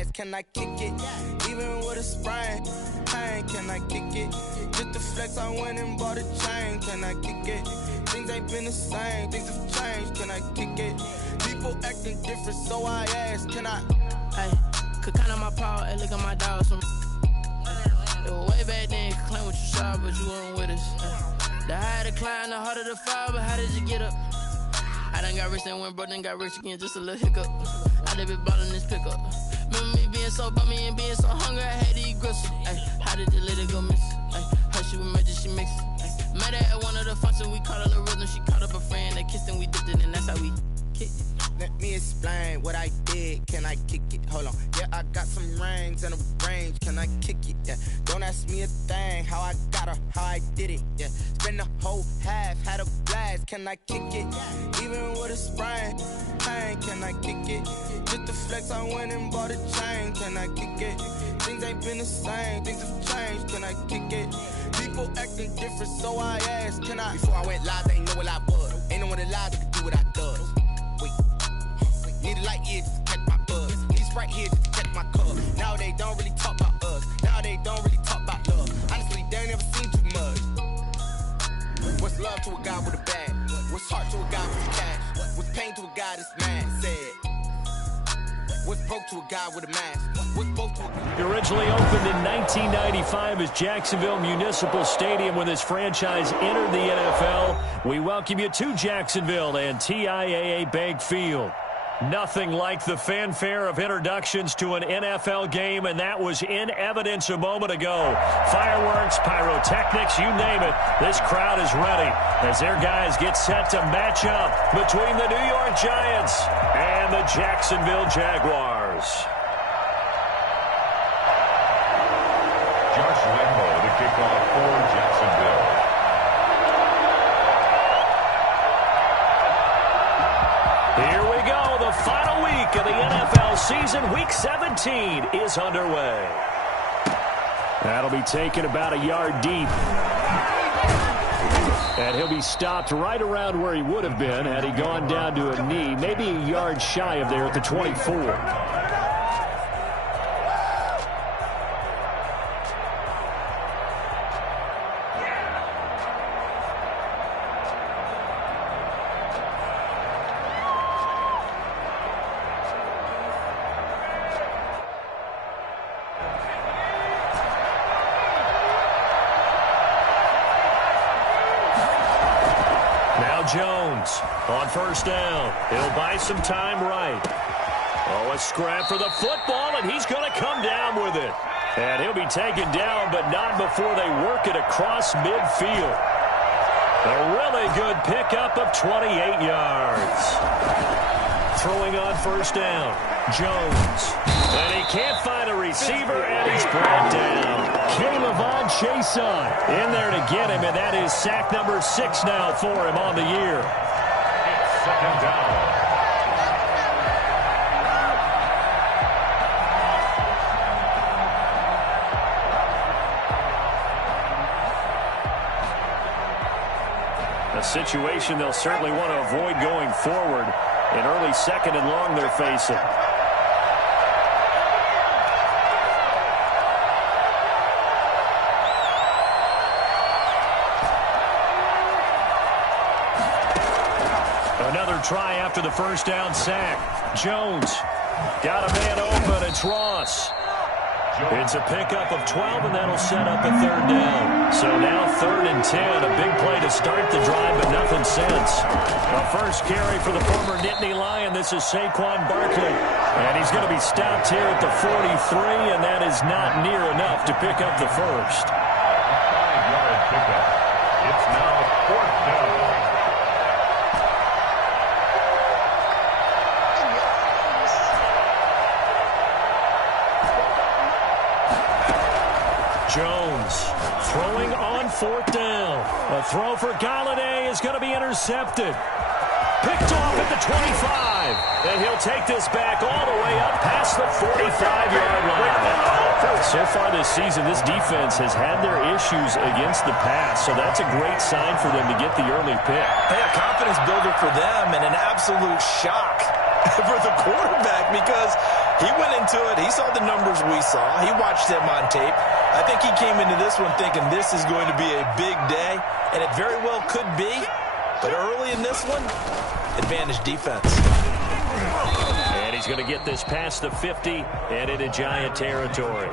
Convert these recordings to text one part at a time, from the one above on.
ass, can I kick it? Even with a sprain, pain, can I kick it? Just the flex, I went and bought a chain, can I kick it? Things ain't been the same, things have changed, can I kick it? People acting different, so I ask, can I? Hey, could count on my power, hey, look at my dogs from. It was way back then, could claim what you saw, but you weren't with us. The higher the climb, the harder the fall, but how did you get up? I done got rich and went broke, then got rich again, just a little hiccup. I done been ballin' this pickup. Remember me being so bummy and being so hungry, I had to eat gristle. Ay, how did the lady go miss? Ay, her she was magic, she mixed. Met her at one of the functions, we caught her the rhythm. She caught up a friend, they kissed and we dipped it, and that's how we kicked it. Let me explain what I did, can I kick it? Hold on, yeah, I got some rings and a range, can I kick it? Yeah, don't ask me a thing, how I got her, how I did it. Yeah, spend the whole half, had a blast, can I kick it? Even with a sprain, pain, can I kick it? Just the flex, I went and bought a chain, can I kick it? Things ain't been the same, things have changed, can I kick it? People acting different, so I asked, can I? Before I went live, they ain't know what I was. Ain't no one alive that could do what I does. Wait, need a light here just to catch my buzz. Need Sprite here just to catch my cup. Now they don't really talk about us. Now they don't really talk about love. Honestly, they ain't never seen too much. What's love to a guy with a bag? What's heart to a guy with cash? What's pain to a guy that's mad? Said. What's broke to a guy with a mask? What's broke to a guy? Originally opened in 1995 as Jacksonville Municipal Stadium when this franchise entered the NFL. We welcome you to Jacksonville and TIAA Bank Field. Nothing like the fanfare of introductions to an NFL game, and that was in evidence a moment ago. Fireworks, pyrotechnics, you name it. This crowd is ready as their guys get set to match up between the New York Giants and the Jacksonville Jaguars. Josh Lambo to kick off for Jacksonville. Here we go. The final week of the NFL season, Week 17, is underway. That'll be taken about a yard deep. And he'll be stopped right around where he would have been had he gone down to a knee, maybe a yard shy of there at the 24. Jones on first down. He'll buy some time right. Oh, a scrap for the football, and he's going to come down with it. And he'll be taken down, but not before they work it across midfield. A really good pickup of 28 yards. Throwing on first down, Jones. And he can't find a receiver, and he's brought down. Kayvon Chason in there to get him, and that is sack number 6 now for him on the year. It's second down. A situation they'll certainly want to avoid going forward. An early second and long they're facing. Another try after the first down sack. Jones got a man open. It's Ross. It's a pickup of 12, and that'll set up a third down. So now 3rd and 10. A big play to start the drive, but nothing since. A first carry for the former Nittany Lion. This is Saquon Barkley. And he's going to be stopped here at the 43, and that is not near enough to pick up the first. A 5-yard pickup. It's now 4th down. Jones throwing on 4th down. A throw for Galladay is going to be intercepted. Picked off at the 25. And he'll take this back all the way up past the 45-yard line. So far this season, this defense has had their issues against the pass. So that's a great sign for them to get the early pick. Hey, a confidence builder for them and an absolute shock for the quarterback because He went into it. He saw the numbers we saw. He watched them on tape. I think he came into this one thinking this is going to be a big day, and it very well could be. But early in this one, advantage defense. And he's going to get this past the 50 and into Giant territory.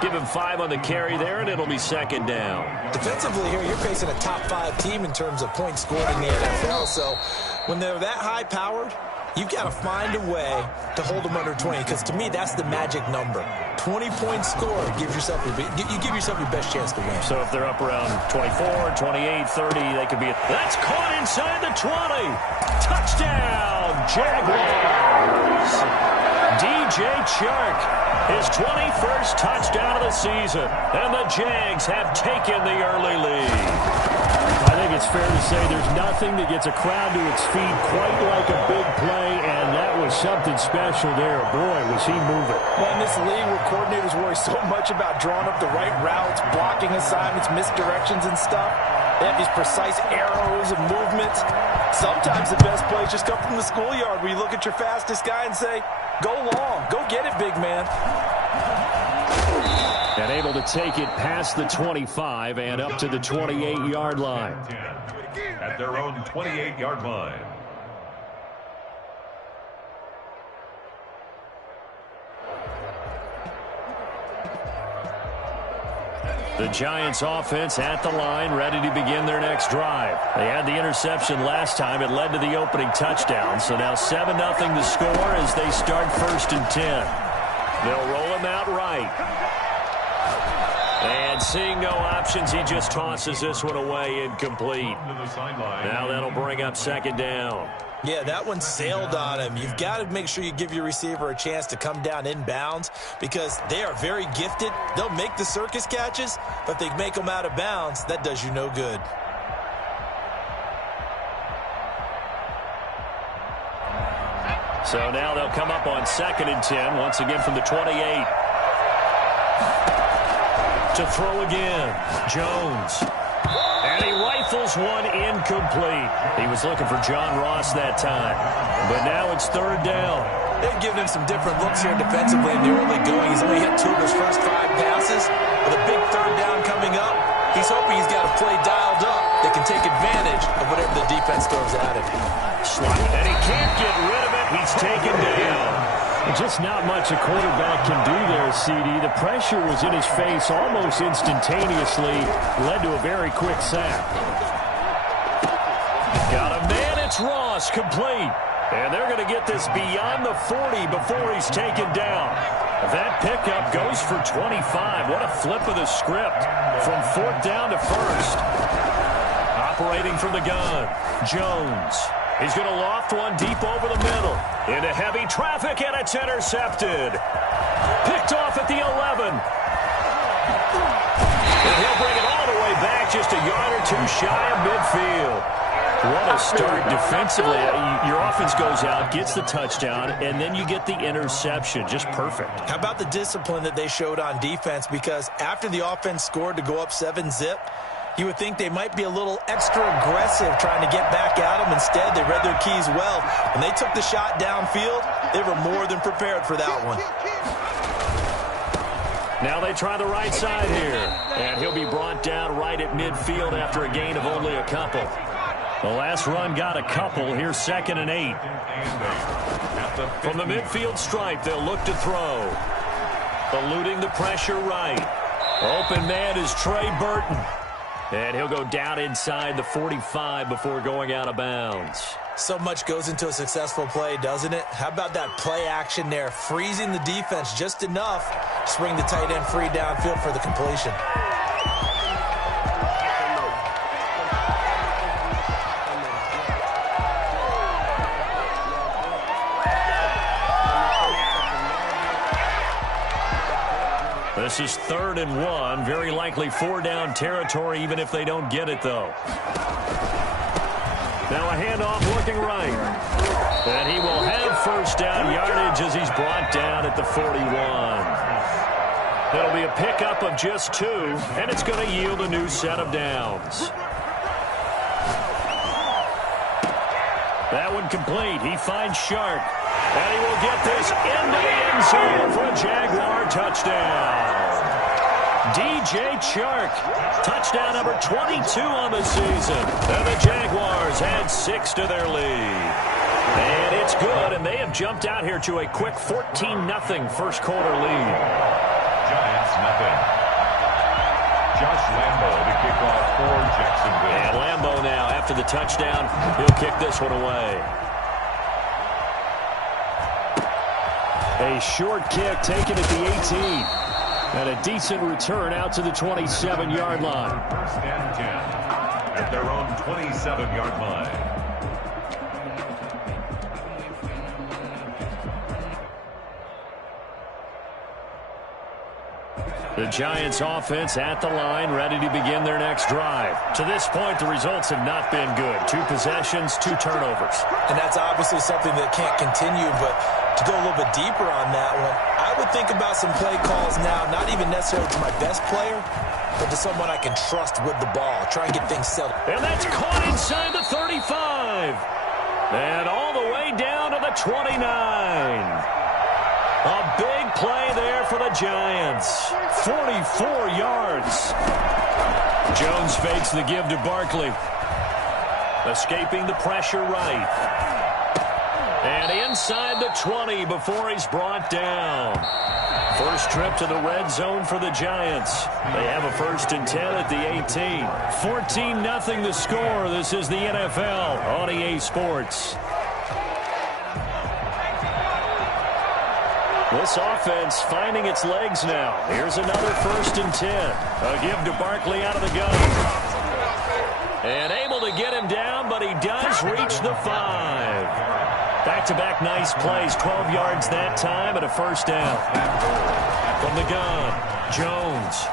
Give him 5 on the carry there, and it'll be second down. Defensively here, you're facing a top 5 team in terms of points scored in the NFL. So when they're that high-powered, you've got to find a way to hold them under 20, because to me, that's the magic number. 20 points scored gives yourself you give yourself your best chance to win. So if they're up around 24, 28, 30, they could be. That's caught inside the 20. Touchdown, Jaguars. DJ Chark, his 21st touchdown of the season, and the Jags have taken the early lead. I think it's fair to say there's nothing that gets a crowd to its feet quite like a big play, and that was something special there. Boy, was he moving. Well, in this league where coordinators worry so much about drawing up the right routes, blocking assignments, misdirections and stuff, they have these precise arrows and movements. Sometimes the best plays just come from the schoolyard where you look at your fastest guy and say, go long, go get it, big man. And able to take it past the 25 and up to the 28-yard line. At their own 28-yard line. The Giants offense at the line, ready to begin their next drive. They had the interception last time. It led to the opening touchdown. So now 7-0 the score as they start 1st and 10. They'll roll him out right. And seeing no options, he just tosses this one away incomplete. Now that'll bring up 2nd down. Yeah, that one sailed on him. You've got to make sure you give your receiver a chance to come down inbounds because they are very gifted. They'll make the circus catches, but if they make them out of bounds, that does you no good. So now they'll come up on 2nd and 10, once again from the 28. To throw again, Jones. And he rifles one incomplete. He was looking for John Ross that time. But now it's 3rd down. They've given him some different looks here defensively in the early going. He's only hit 2 of his first 5 passes. With a big 3rd down coming up, he's hoping he's got a play dialed up that can take advantage of whatever the defense throws at him. And he can't get rid of it. He's taken down. Just not much a quarterback can do there, CD. The pressure was in his face almost instantaneously. Led to a very quick sack. Got a man. It's Ross, complete. And they're going to get this beyond the 40 before he's taken down. That pickup goes for 25. What a flip of the script from 4th down to 1st. Operating from the gun, Jones. He's going to loft one deep over the middle. Into heavy traffic, and it's intercepted. Picked off at the 11. And he'll bring it all the way back, just a yard or 2 shy of midfield. What a start defensively. Your offense goes out, gets the touchdown, and then you get the interception. Just perfect. How about the discipline that they showed on defense? Because after the offense scored to go up 7-zip, you would think they might be a little extra aggressive trying to get back at them. Instead, they read their keys well. When they took the shot downfield, they were more than prepared for that one. Now they try the right side here. And he'll be brought down right at midfield after a gain of only a couple. The last run got a couple. Here's 2nd and 8. From the midfield stripe, they'll look to throw. Eluding the pressure right. Open man is Trey Burton. And he'll go down inside the 45 before going out of bounds. So much goes into a successful play, doesn't it? How about that play action there? Freezing the defense just enough to bring the tight end free downfield for the completion. This is 3rd and 1. Very likely 4-down territory, even if they don't get it, though. Now a handoff looking right. And he will have 1st down yardage as he's brought down at the 41. It'll be a pickup of just 2, and it's going to yield a new set of downs. That one complete. He finds Sharp. And he will get this into the end zone for a Jaguar touchdown. DJ Chark, touchdown number 22 on the season. And the Jaguars add 6 to their lead. And it's good, and they have jumped out here to a quick 14-0 first quarter lead. Giants nothing. Josh Lambo to kick off for Jacksonville. And Lambo now, after the touchdown, he'll kick this one away. A short kick taken at the 18. And a decent return out to the 27-yard line. First and 10 at their own 27-yard line. The Giants offense at the line, ready to begin their next drive. To this point, the results have not been good. 2 possessions, 2 turnovers. And that's obviously something that can't continue, but to go a little bit deeper on that one, I would think about some play calls now, not even necessarily to my best player, but to someone I can trust with the ball. Try and get things settled. And that's caught inside the 35. And all the way down to the 29. A big play there for the Giants. 44 yards. Jones fakes the give to Barkley. Escaping the pressure right. And inside the 20 before he's brought down. First trip to the red zone for the Giants. They have a 1st and 10 at the 18. 14-0 the score. This is the NFL on EA Sports. This offense finding its legs now. Here's another 1st and 10. A give to Barkley out of the gun. And able to get him down, but he does reach the 5. Back-to-back nice plays. 12 yards that time and a 1st down. From the gun, Jones.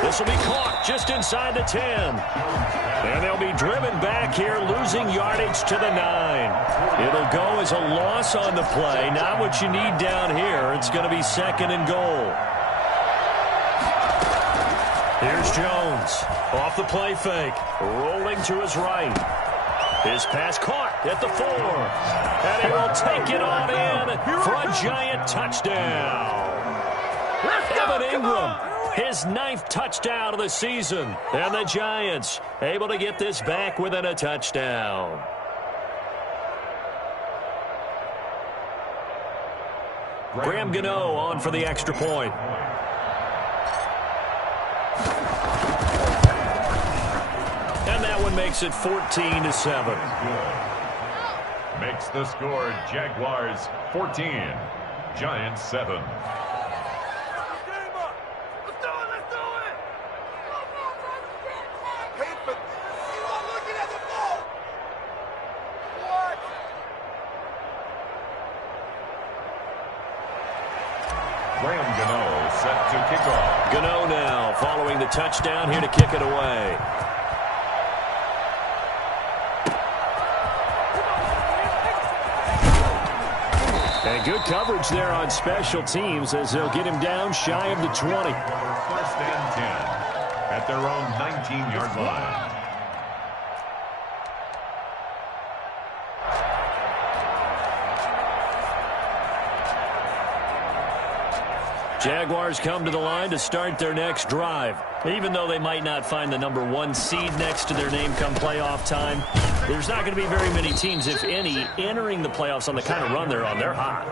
This will be caught just inside the 10. And they'll be driven back here, losing yardage to the 9. It'll go as a loss on the play. Not what you need down here. It's going to be 2nd and goal. Here's Jones. Off the play fake. Rolling to his right. His pass caught at the 4. And he will take it on in for a Giant touchdown. Evan Ingram, his 9th touchdown of the season. And the Giants able to get this back within a touchdown. Graham Gano on for the extra point. And that one makes it 14-7. Makes the score Jaguars 14, Giants 7. Graham Gano set to kick off. Gano now following the touchdown here to kick it away. And good coverage there on special teams as they'll get him down shy of the 20. 1st and 10 at their own 19-yard line. Jaguars come to the line to start their next drive. Even though they might not find the number 1 seed next to their name come playoff time, there's not going to be very many teams, if any, entering the playoffs on the kind of run they're on. They're hot.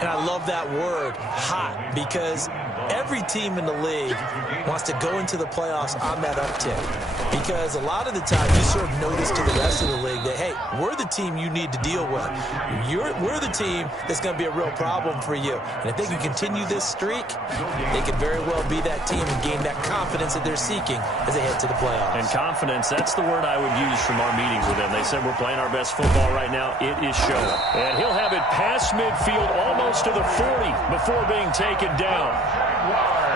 And I love that word, hot, because every team in the league wants to go into the playoffs on that uptick. Because a lot of the time you sort of notice to the rest of the league that, hey, we're the team you need to deal with. We're the team that's going to be a real problem for you. And if they can continue this streak, they could very well be that team and gain that confidence that they're seeking as they head to the playoffs. And confidence, that's the word I would use from our meetings with them. They said we're playing our best football right now. It is showing. And he'll have it past midfield almost to the 40 before being taken down.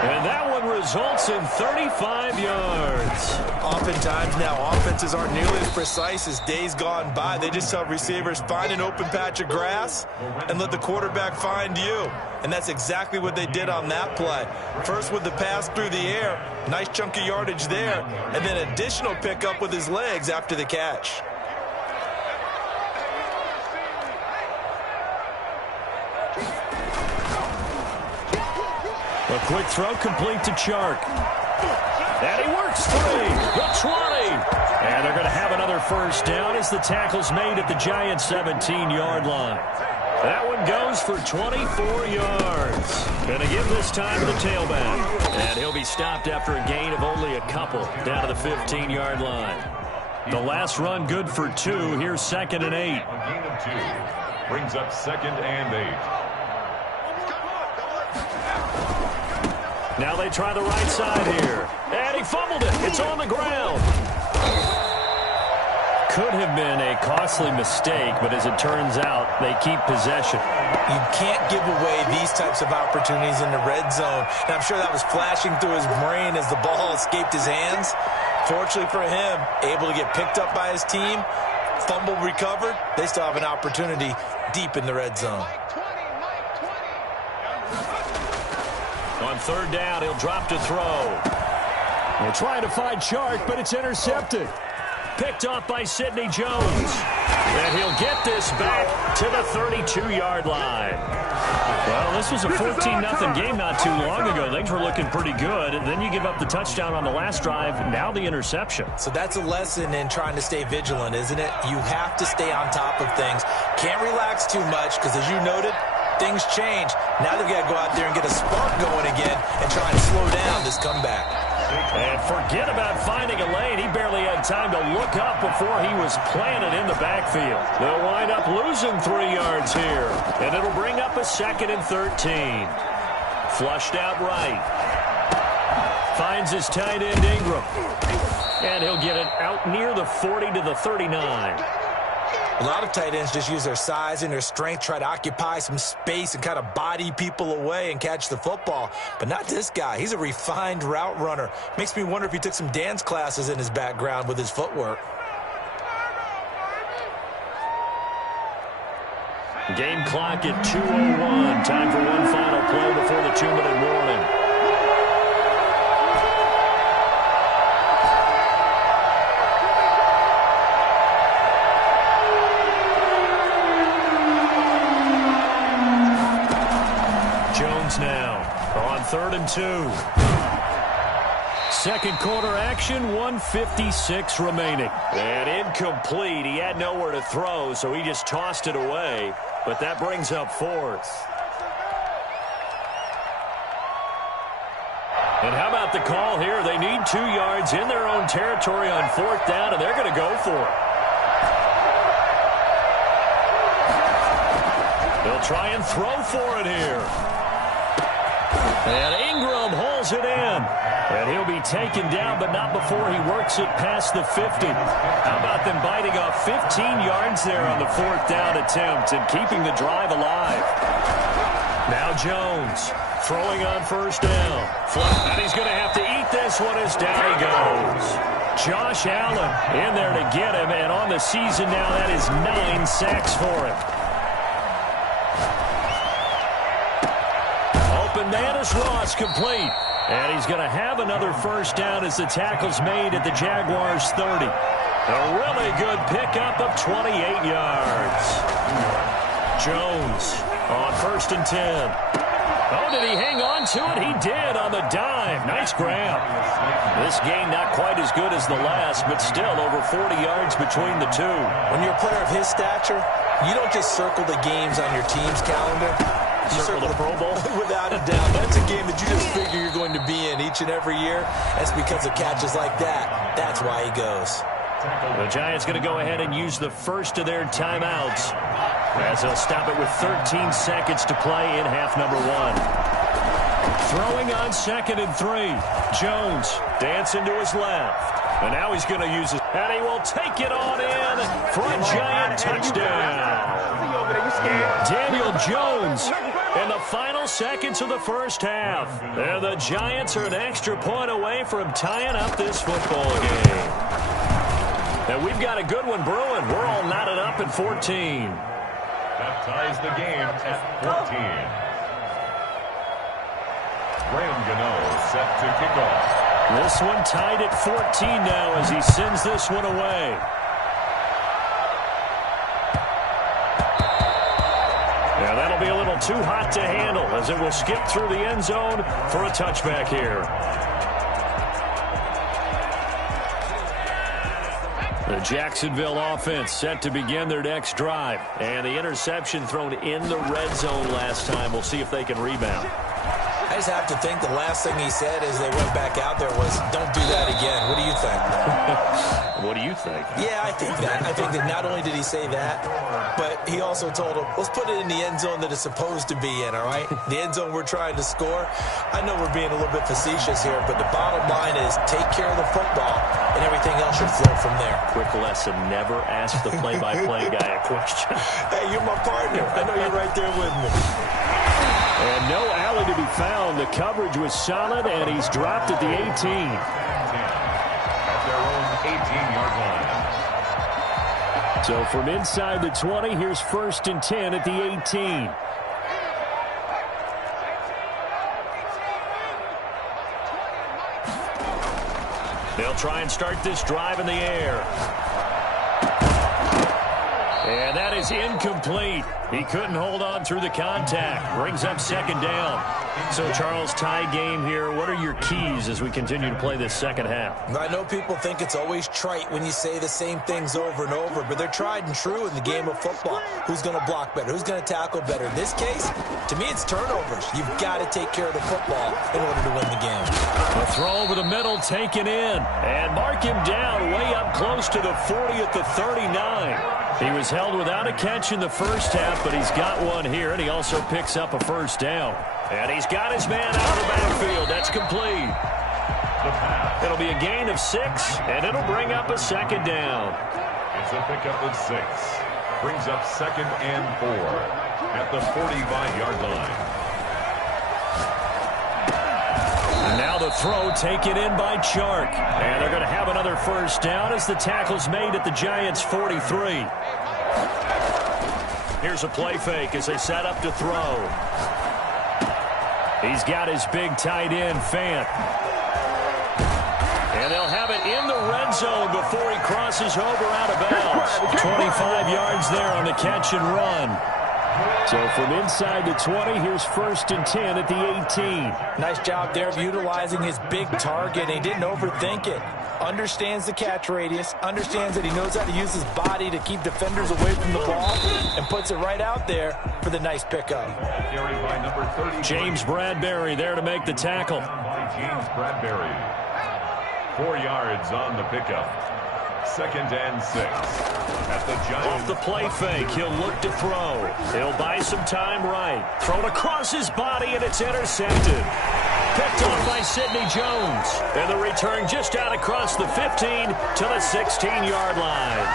And that one results in 35 yards. Oftentimes now, offenses aren't nearly as precise as days gone by. They just tell receivers, find an open patch of grass and let the quarterback find you. And that's exactly what they did on that play. First with the pass through the air, nice chunk of yardage there, and then additional pickup with his legs after the catch. A quick throw complete to Chark. And he works free. The 20. And they're going to have another first down as the tackle's made at the Giants' 17-yard line. That one goes for 24 yards. Going to give this time to the tailback. And he'll be stopped after a gain of only a couple down to the 15-yard line. The last run good for 2. Here's 2nd and 8. A gain of 2. Brings up 2nd and 8. Now they try the right side here. And he fumbled it. It's on the ground. Could have been a costly mistake, but as it turns out, they keep possession. You can't give away these types of opportunities in the red zone. And I'm sure that was flashing through his brain as the ball escaped his hands. Fortunately for him, able to get picked up by his team, fumble recovered. They still have an opportunity deep in the red zone. On 3rd down, he'll drop to throw. They're trying to find Chark, but it's intercepted. Picked off by Sidney Jones. And he'll get this back to the 32-yard line. Well, this was a 14-0 game not too long ago. Things were looking pretty good. And then you give up the touchdown on the last drive. Now the interception. So that's a lesson in trying to stay vigilant, isn't it? You have to stay on top of things. Can't relax too much because, as you noted, things change. Now they've got to go out there and get a spark going again and try and slow down this comeback. And forget about finding a lane. He barely had time to look up before he was planted in the backfield. They'll wind up losing 3 yards here. And it'll bring up a 2nd and 13. Flushed out right. Finds his tight end Ingram. And he'll get it out near the 40 to the 39. A lot of tight ends just use their size and their strength, try to occupy some space and kind of body people away and catch the football. But not this guy. He's a refined route runner. Makes me wonder if he took some dance classes in his background with his footwork. Game clock at 2:01. Time for one final play before the 2-minute warning. Now on 3rd and 2. Second quarter action, 1:56 remaining. And incomplete. He had nowhere to throw, so he just tossed it away. But that brings up 4th. And how about the call here? They need 2 yards in their own territory on 4th down, and they're going to go for it. They'll try and throw for it here. And Ingram hauls it in. And he'll be taken down, but not before he works it past the 50. How about them biting off 15 yards there on the 4th down attempt and keeping the drive alive? Now Jones throwing on 1st down. And he's going to have to eat this one as down he goes. Josh Allen in there to get him, and on the season now that is 9 sacks for him. Bananas Ross complete. And he's going to have another first down as the tackle's made at the Jaguars' 30. A really good pickup of 28 yards. Jones on 1st and 10. Oh, did he hang on to it? He did on the dive. Nice grab. This game not quite as good as the last, but still over 40 yards between the two. When you're a player of his stature, you don't just circle the games on your team's calendar. You circle the Pro Bowl? Without a doubt. That's a game that you just figure you're going to be in each and every year. That's because of catches like that. That's why he goes. The Giants going to go ahead and use the first of their timeouts as they'll stop it with 13 seconds to play in half number 1. Throwing on 2nd and 3. Jones dancing to his left. And now he's going to use it. And he will take it on in for a Giant touchdown. Daniel Jones in the final seconds of the first half. And the Giants are an extra point away from tying up this football game. And we've got a good one brewing. We're all knotted up at 14. That ties the game at 14. Graham Gano set to kick off. This one tied at 14 now as he sends this one away. Yeah, that'll be a little ball too hot to handle as it will skip through the end zone for a touchback here. The Jacksonville offense set to begin their next drive. And the interception thrown in the red zone last time. We'll see if they can rebound. I just have to think the last thing he said as they went back out there was, don't do that again. What do you think? What do you think? Yeah, I think that. I think that not only did he say that, but he also told him, let's put it in the end zone that it's supposed to be in, all right? The end zone we're trying to score. I know we're being a little bit facetious here, but the bottom line is take care of the football, and everything else should flow from there. Quick lesson, never ask the play-by-play guy a question. Hey, you're my partner. I know you're right there with me. And no alley to be found. The coverage was solid, and he's dropped at the 18. At their own 18-yard line. So from inside the 20, here's 1st and 10 at the 18. They'll try and start this drive in the air. And that is incomplete. He couldn't hold on through the contact. Brings up 2nd down. So, Charles, tie game here. What are your keys as we continue to play this second half? I know people think it's always trite when you say the same things over and over, but they're tried and true in the game of football. Who's going to block better? Who's going to tackle better? In this case, to me, it's turnovers. You've got to take care of the football in order to win the game. A throw over the middle taken in. And mark him down way up close to the 40 at the 39. He was held without a catch in the first half, but he's got one here, and he also picks up a 1st down. And he's got his man out of the backfield. That's complete. It'll be a gain of 6, and it'll bring up a 2nd down. It's a pickup of 6. Brings up 2nd and 4 at the 45-yard line. And now the throw taken in by Chark. And they're going to have another 1st down as the tackle's made at the Giants' 43. Here's a play fake as they set up to throw. He's got his big tight end, Fant. And they'll have it in the red zone before he crosses over out of bounds. 25 yards there on the catch and run. So from inside the 20, here's 1st and 10 at the 18. Nice job there of utilizing his big target. He didn't overthink it. Understands the catch radius, understands that he knows how to use his body to keep defenders away from the ball, and puts it right out there for the nice pickup. Carried by number 30. James Bradbury there to make the tackle. James Bradbury. 4 yards on the pickup. 2nd and 6 at the Giants. Off the play fake, he'll look to throw. He'll buy some time right. Thrown across his body, and it's intercepted. Picked off by Sidney Jones. And the return just out across the 15 to the 16-yard line.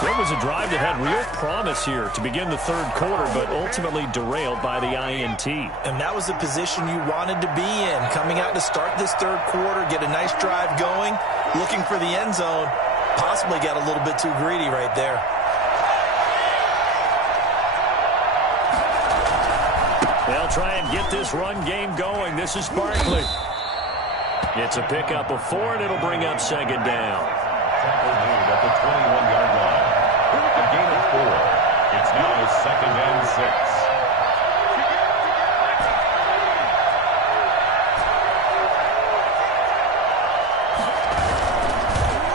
So it was a drive that had real promise here to begin the 3rd quarter, but ultimately derailed by the INT. And that was the position you wanted to be in. Coming out to start this 3rd quarter, get a nice drive going, looking for the end zone. Possibly got a little bit too greedy right there. They'll try and get this run game going. This is Barkley. It's a pickup of 4, and it'll bring up 2nd down. At the 21-yard line. A gain of 4. It's now 2nd and 6.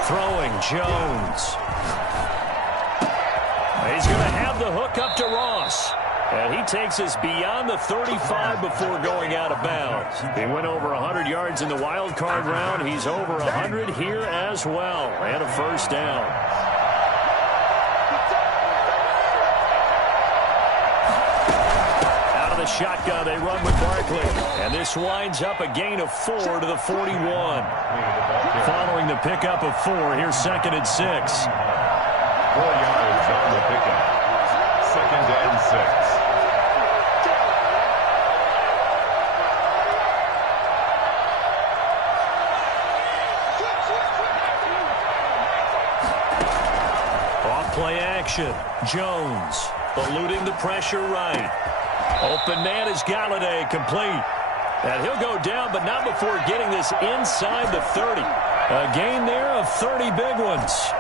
Throwing Jones. He's going to have the hook up to Ross. And he takes us beyond the 35 before going out of bounds. He went over 100 yards in the wild card round. He's over 100 here as well. And a 1st down. Out of the shotgun, they run with Barkley. And this winds up a gain of 4 to the 41. Following the pickup of 4, here's 2nd and 6. 4 yards on the pickup. 2nd and 6. Play action. Jones eluding the pressure right. Open man is Galladay, complete. And he'll go down, but not before getting this inside the 30. A gain there of 30 big ones.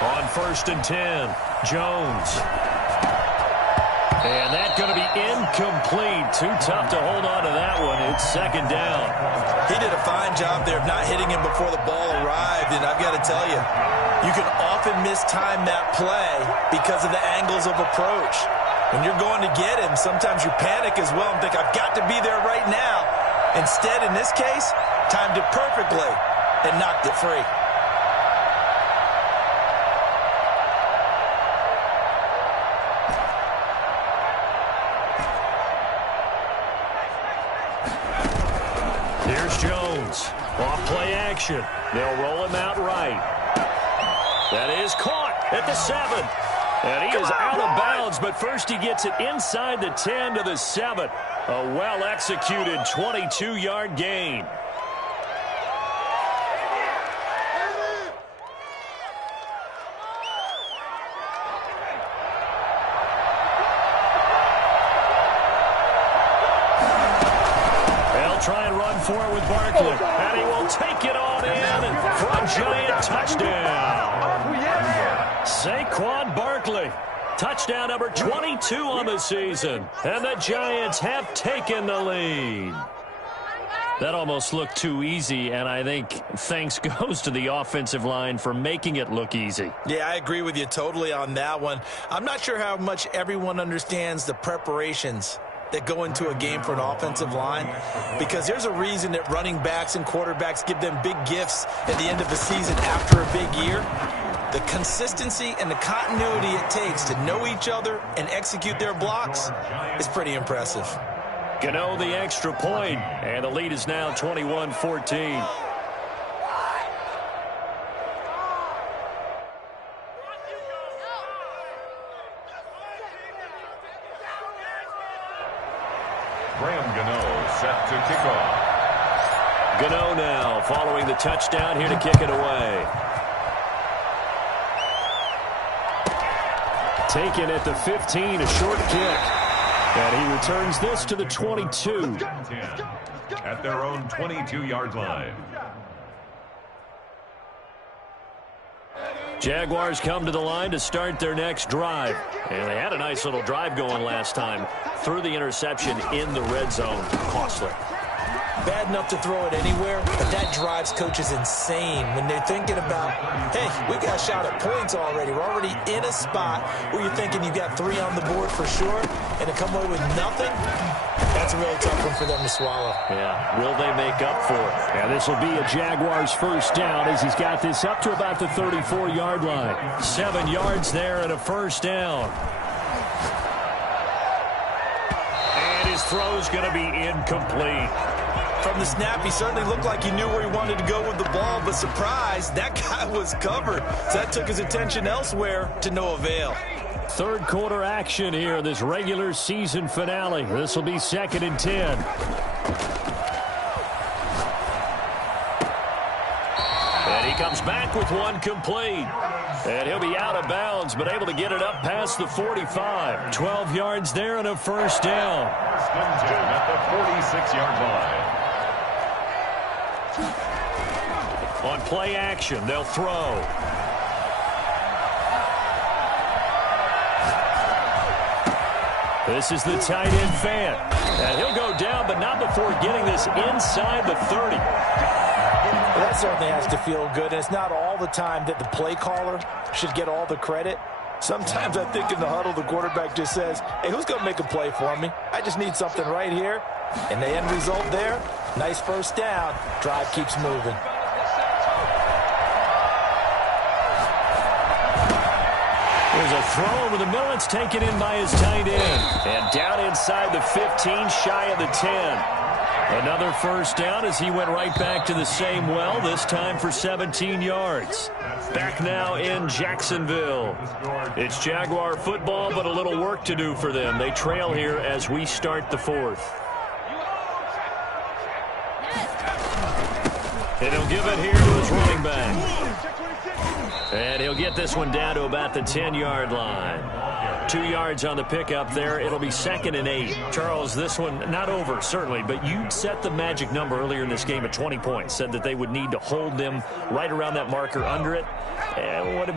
On 1st and 10, Jones And that's going to be incomplete. Too tough to hold on to that one. It's second down. He did a fine job there of not hitting him before the ball arrived, and I've got to tell you, you can often mistime that play because of the angles of approach. When you're going to get him, sometimes you panic as well and think, I've got to be there right now. Instead, in this case, timed it perfectly and knocked it free. Here's Jones. Off play action. They'll roll him out right. That is caught at the 7. And he is out of bounds, but first he gets it inside the 10 to the 7. A well-executed 22-yard gain. Try and run for it with Barkley. And he will take it on in and for a giant touchdown. Saquon Barkley. Touchdown number 22 on the season. And the Giants have taken the lead. That almost looked too easy, and I think thanks goes to the offensive line for making it look easy. Yeah, I agree with you totally on that one. I'm not sure how much everyone understands the preparations that go into a game for an offensive line, because there's a reason that running backs and quarterbacks give them big gifts at the end of the season after a big year. The consistency and the continuity it takes to know each other and execute their blocks is pretty impressive. Gano the extra point, and the lead is now 21-14. Set to kick off. Gano now following the touchdown here to kick it away. Taken at the 15, a short kick. And he returns this to the 22. At their own 22-yard line. Jaguars come to the line to start their next drive. And they had a nice little drive going last time. Threw the interception in the red zone. Costly. Bad enough to throw it anywhere, but that drives coaches insane when they're thinking about, hey, we got a shot at points already. We're already in a spot where you're thinking you got 3 on the board for sure, and to come away with nothing, that's a really tough one for them to swallow. Yeah, will they make up for it? And this will be a Jaguars first down as he's got this up to about the 34-yard line. 7 yards there and a first down. And his throw's going to be incomplete. From the snap, he certainly looked like he knew where he wanted to go with the ball, but surprise, that guy was covered. So that took his attention elsewhere to no avail. Third quarter action here, this regular season finale. This will be 2nd and 10. And he comes back with one complete. And he'll be out of bounds, but able to get it up past the 45. 12 yards there and a first down. First and 10 at the 46-yard line. On play action, they'll throw. This is the tight end fan. And he'll go down, but not before getting this inside the 30. Well, that certainly has to feel good. And it's not all the time that the play caller should get all the credit. Sometimes I think in the huddle, the quarterback just says, hey, who's going to make a play for me? I just need something right here. And the end result there, nice first down. Drive keeps moving. There's a throw over the middle. It's taken in by his tight end. And down inside the 15, shy of the 10. Another first down as he went right back to the same well, this time for 17 yards. Back now in Jacksonville. It's Jaguar football, but a little work to do for them. They trail here as we start the 4th. And he'll give it here to his running back. And he'll get this one down to about the 10-yard line. 2 yards on the pickup there. It'll be 2nd and 8. Charles, this one not over, certainly, but you set the magic number earlier in this game at 20 points. Said that they would need to hold them right around that marker under it.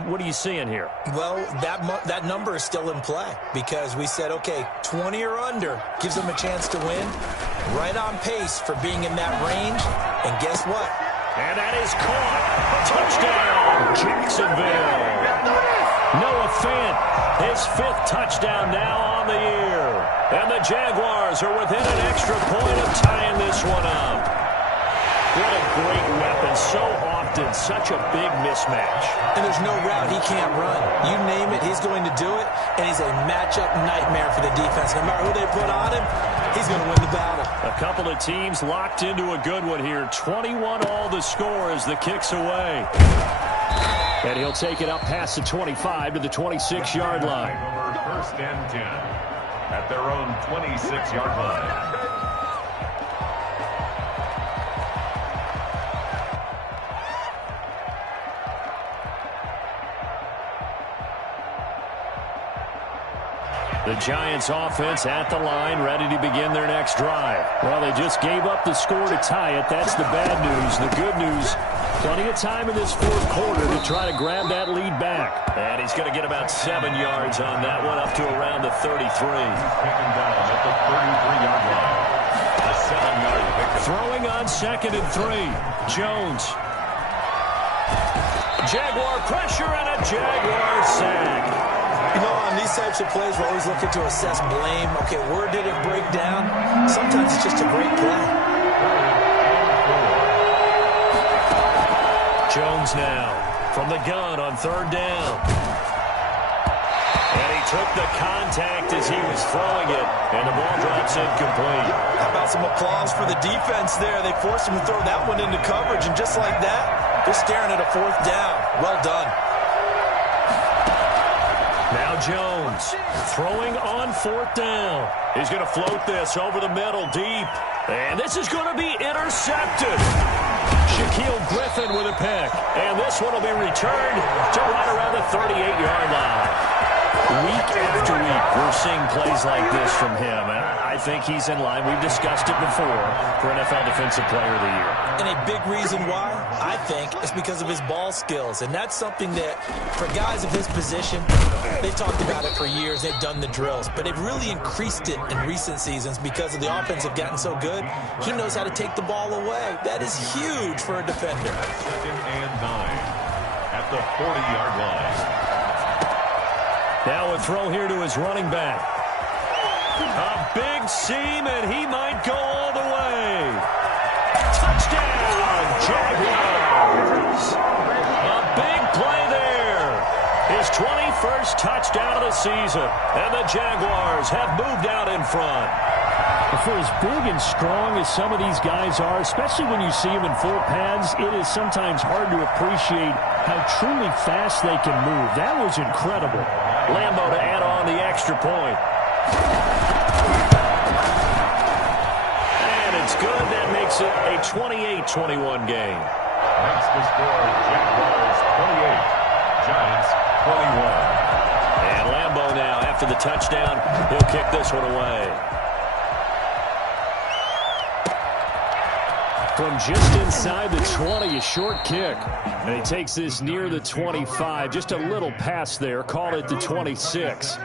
What are you seeing here? Well, that number is still in play because we said, okay, 20 or under gives them a chance to win. Right on pace for being in that range. And guess what? And that is caught. Touchdown, Jacksonville. Noah Fant, his 5th touchdown now on the year. And the Jaguars are within an extra point of tying this one up. What a great weapon. So often, such a big mismatch. And there's no route he can't run. You name it, he's going to do it. And he's a matchup nightmare for the defense. No matter who they put on him, he's going to win the battle. A couple of teams locked into a good one here. 21 all the score as the kick's away. And he'll take it up past the 25 to the 26-yard line. 1st and 10 at their own 26-yard line. The Giants offense at the line, ready to begin their next drive. Well, they just gave up the score to tie it. That's the bad news. The good news, plenty of time in this 4th quarter to try to grab that lead back. And he's going to get about 7 yards on that one, up to around the 33. Taken down at the 33-yard line. A 7-yard pickup. Throwing on 2nd and 3. Jones. Jaguar pressure and a Jaguar sack. You know, on these types of plays, we're always looking to assess blame. Okay, where did it break down? Sometimes it's just a great play. Jones now from the gun on 3rd down. And he took the contact as he was throwing it, and the ball drops incomplete. How about some applause for the defense there? They forced him to throw that one into coverage, and just like that, they're staring at a 4th down. Well done. Now Jones throwing on 4th down. He's going to float this over the middle deep. And this is going to be intercepted. Shaquille Griffin with a pick. And this one will be returned to right around the 38-yard line. Week after week, we're seeing plays like this from him. And I think he's in line. We've discussed it before for NFL Defensive Player of the Year. And a big reason why, I think, is because of his ball skills. And that's something that, for guys of his position, they've talked about it for years. They've done the drills. But they've really increased it in recent seasons because of the offense have gotten so good. He knows how to take the ball away. That is huge for a defender. 2nd and 9 at the 40-yard line. Now a throw here to his running back. A big seam, and he might go all the way. Touchdown, Jaguars. A big play there. His 21st touchdown of the season. And the Jaguars have moved out in front. For as big and strong as some of these guys are, especially when you see them in full pads, it is sometimes hard to appreciate how truly fast they can move. That was incredible. Lambo to add on the extra point. And it's good. That makes it a 28-21 game. Makes the score Jaguars 28, Giants 21. And Lambo now, after the touchdown, he'll kick this one away. From just inside the 20, a short kick. And he takes this near the 25. Just a little pass there. Call it the 26.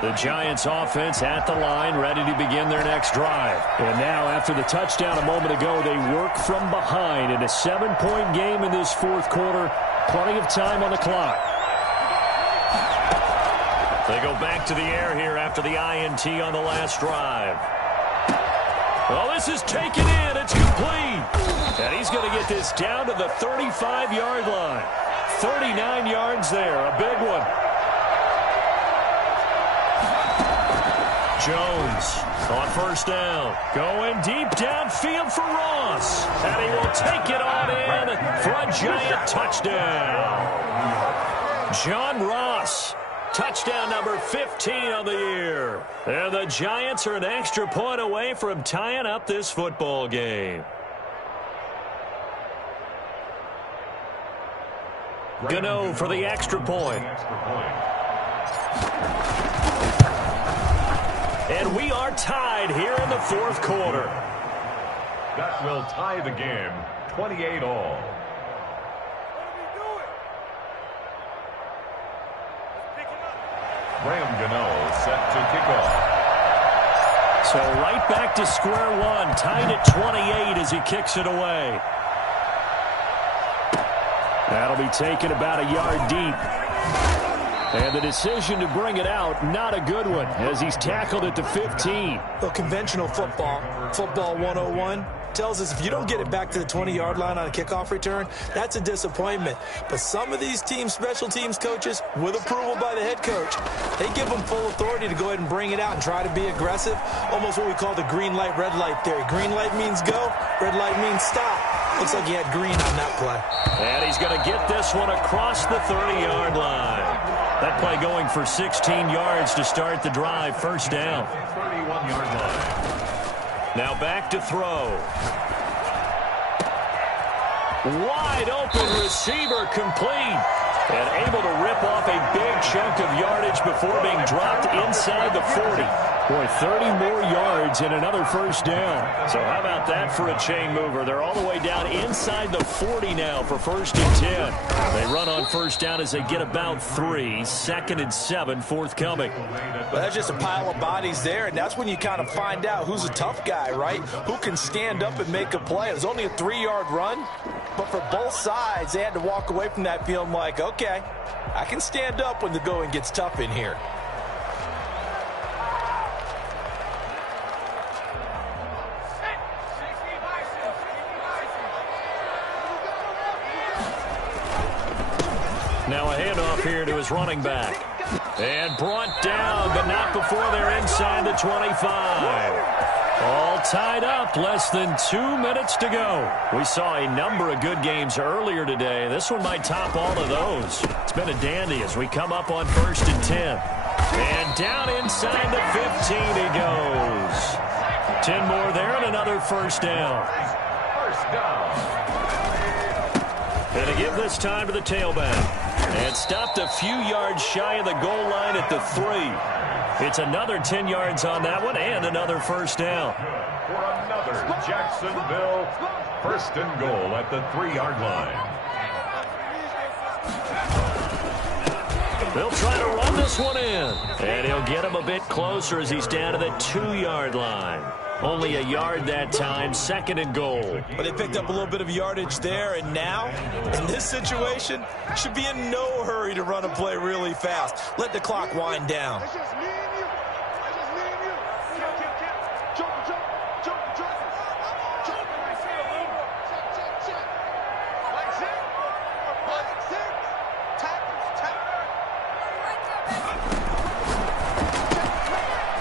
The Giants offense at the line, ready to begin their next drive. And now, after the touchdown a moment ago, they work from behind in a 7-point game in this 4th quarter. Plenty of time on the clock. They go back to the air here after the INT on the last drive. Well, this is taken in. It's complete. And he's going to get this down to the 35-yard line. 39 yards there. A big one. Jones on 1st down. Going deep downfield for Ross. And he will take it on in for a Giant touchdown. John Ross Touchdown number 15 on the year. And the Giants are an extra point away from tying up this football game. Gano for the extra point. And we are tied here in the fourth quarter. That will tie the game, 28-all. Graham Gano set to kick off. So right back to square one, tied at 28 as he kicks it away. That'll be taken about a yard deep. And the decision to bring it out, not a good one, as he's tackled at the 15. Well, conventional football 101, tells us if you don't get it back to the 20-yard line on a kickoff return, that's a disappointment. But some of these teams, special teams coaches, with approval by the head coach, they give them full authority to go ahead and bring it out and try to be aggressive, almost what we call the green light, red light theory. Green light means go, red light means stop. Looks like he had green on that play. And he's going to get this one across the 30-yard line. That play going for 16 yards to start the drive, first down. 31-yard line. Now back to throw. Wide open receiver complete. And able to rip off a big chunk of yardage before being dropped inside the 40. Boy, 30 more yards and another first down. So how about that for a chain mover? They're all the way down inside the 40 now for first and 10. They run on first down as they get about 3. Second and 7 forthcoming. Well, that's just a pile of bodies there, and that's when you kind of find out who's a tough guy, right? Who can stand up and make a play. It was only a 3-yard run, but for both sides, they had to walk away from that feeling like, okay, I can stand up when the going gets tough in here. Now a handoff here to his running back. And brought down, but not before they're inside the 25. All tied up, less than 2 minutes to go. We saw a number of good games earlier today. This one might top all of those. It's been a dandy as we come up on first and 10. And down inside the 15 he goes. 10 more there and another first down. First down. And to give this time to the tailback. And stopped a few yards shy of the goal line at the 3. It's another 10 yards on that one and another first down. For another Jacksonville first and goal at the 3-yard line. They'll try to run this one in. And he'll get him a bit closer as he's down to the 2-yard line. Only a yard that time, second and goal. But they picked up a little bit of yardage there, and now, in this situation, should be in no hurry to run a play really fast. Let the clock wind down.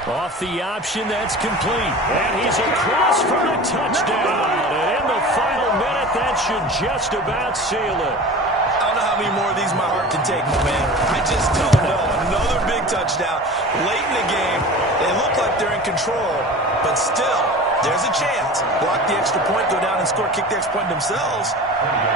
Off the option, that's complete. And he's across for a touchdown. And in the final minute, that should just about seal it. I don't know how many more of these my heart can take, my man. I just don't know. Another big touchdown. Late in the game, they look like they're in control, but still, there's a chance. Block the extra point, go down and score, kick the extra point themselves.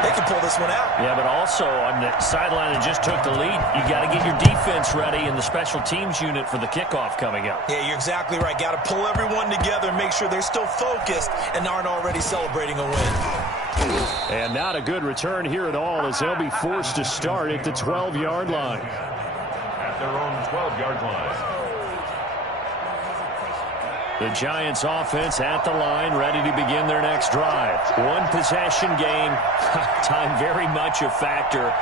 They can pull this one out. Yeah, but also on the sideline that just took the lead, you got to get your defense ready in the special teams unit for the kickoff coming up. Yeah, you're exactly right. Got to pull everyone together and make sure they're still focused and aren't already celebrating a win. And not a good return here at all as they'll be forced to start at the 12-yard line. At their own 12-yard line. The Giants offense at the line, ready to begin their next drive. One possession game, time very much a factor.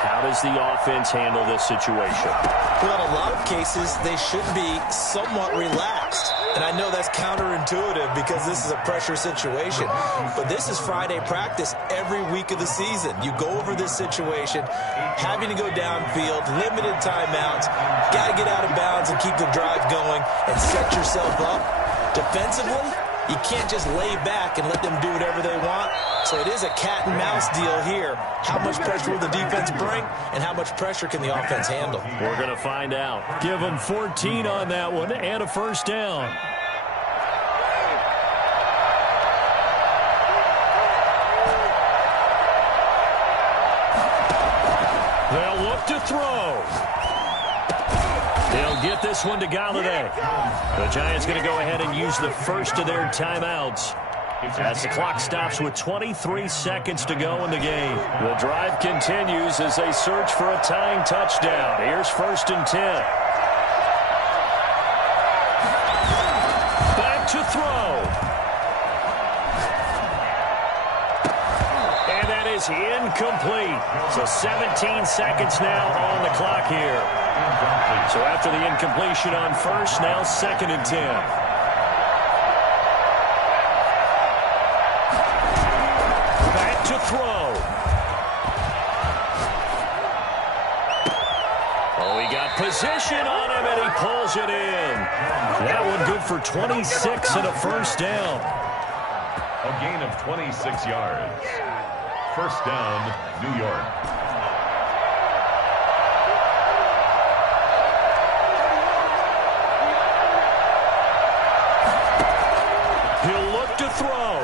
How does the offense handle this situation? Well, in a lot of cases, they should be somewhat relaxed. And I know that's counterintuitive because this is a pressure situation. But this is Friday practice every week of the season. You go over this situation, having to go downfield, limited timeouts, got to get out of bounds and keep the drive going and set yourself up. Defensively, You can't just lay back and let them do whatever they want. So it is a cat and mouse deal here. How much pressure will the defense bring, and how much pressure can the offense handle? We're going to find out. Give them 14 on that one and a first down. They'll look to throw. They'll get this one to Galladay. The Giants going to go ahead and use the first of their timeouts as the clock stops with 23 seconds to go in the game. The drive continues as they search for a tying touchdown. Here's 1st and 10. Back to throw. And that is incomplete. So 17 seconds now on the clock here. So after the incompletion on first, now 2nd and 10. Back to throw. Oh, he got position on him, and he pulls it in. That one good for 26 and a first down. A gain of 26 yards. First down, New York. He'll look to throw.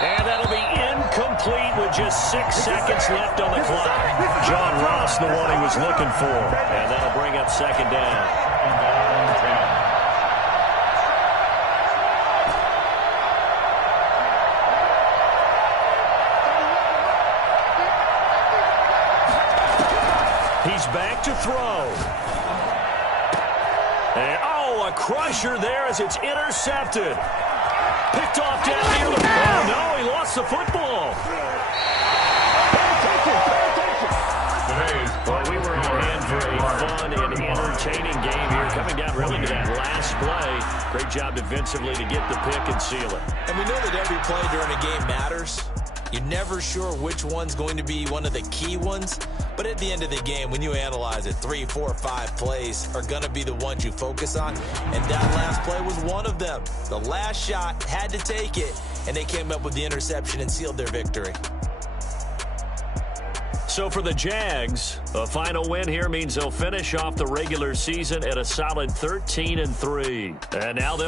And that'll be incomplete with just 6 seconds left on the clock. John Ross, the one he was looking for. And that'll bring up 2nd down. He's back to throw. And, oh, a crusher there as it's intercepted. Picked off down near the... Oh, no, he lost the football. Well, we were in for a fun and entertaining game here, coming down really to that last play. Great job defensively to get the pick and seal it. And we know that every play during a game matters. You're never sure which one's going to be one of the key ones. But at the end of the game, when you analyze it, 3, 4, 5 plays are going to be the ones you focus on. And that last play was one of them. The last shot had to take it, and they came up with the interception and sealed their victory. So for the Jags, a final win here means they'll finish off the regular season at a solid 13-3. And now they'll